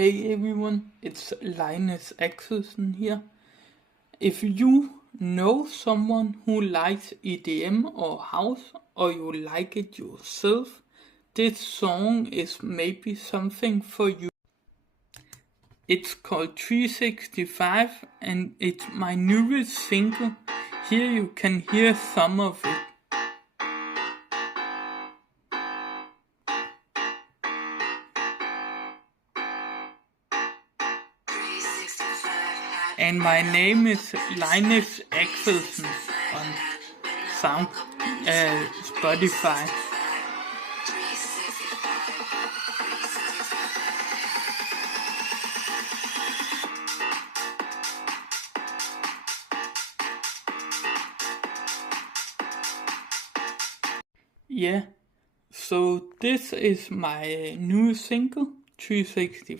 Hey everyone, it's Linus Axelsen here. If you know someone who likes EDM or house, or you like it yourself, this song is maybe something for you. It's called 365 and it's my newest single. Here you can hear some of it. And my name is Linus Axelsen on Spotify. Yeah, so this is my new single, 365.